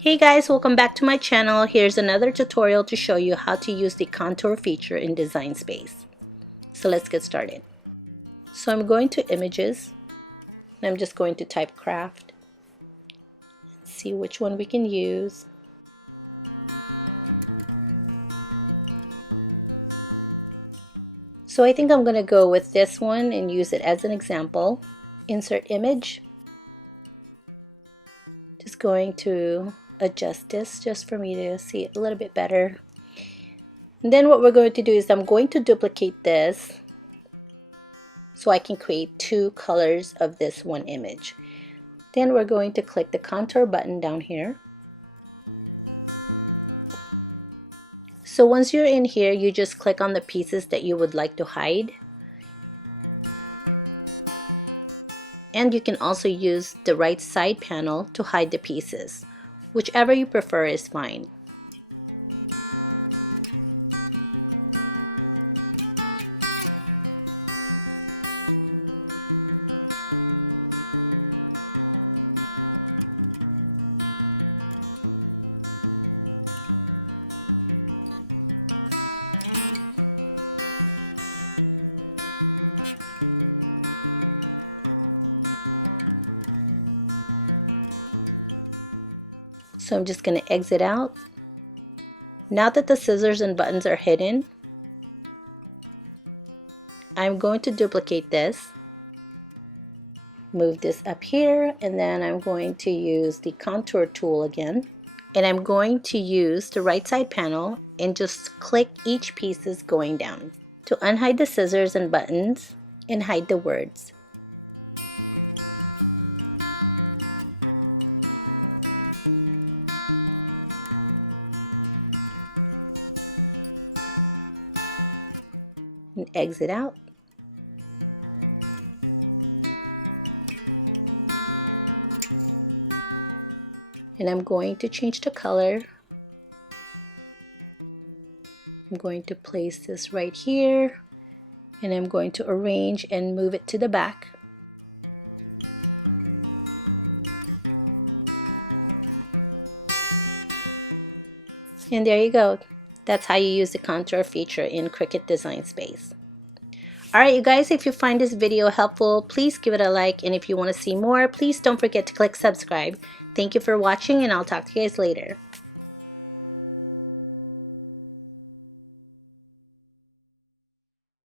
Hey guys, welcome back to my channel. Here's another tutorial to show you how to use the contour feature in Design Space. So let's get started. So I'm going to Images, and I'm just going to type Craft, see which one we can use. So I think I'm going to go with this one and use it as an example. Insert Image. Just going to adjust this just for me to see it a little bit better. And then what we're going to do is I'm going to duplicate this so I can create two colors of this one image. Then we're going to click the contour button down here. So once you're in here, you just click on the pieces that you would like to hide. And you can also use the right side panel to hide the pieces. Whichever you prefer is fine. So I'm just going to exit out. Now that the scissors and buttons are hidden, I'm going to duplicate this, move this up here, and then I'm going to use the contour tool again. And I'm going to use the right side panel and just click each pieces going down to unhide the scissors and buttons and hide the words. And exit out. And I'm going to change the color. I'm going to place this right here, and I'm going to arrange and move it to the back. And there you go. That's how you use the contour feature in Cricut Design Space. Alright you guys, if you find this video helpful, please give it a like, and if you want to see more, please don't forget to click subscribe. Thank you for watching, and I'll talk to you guys later.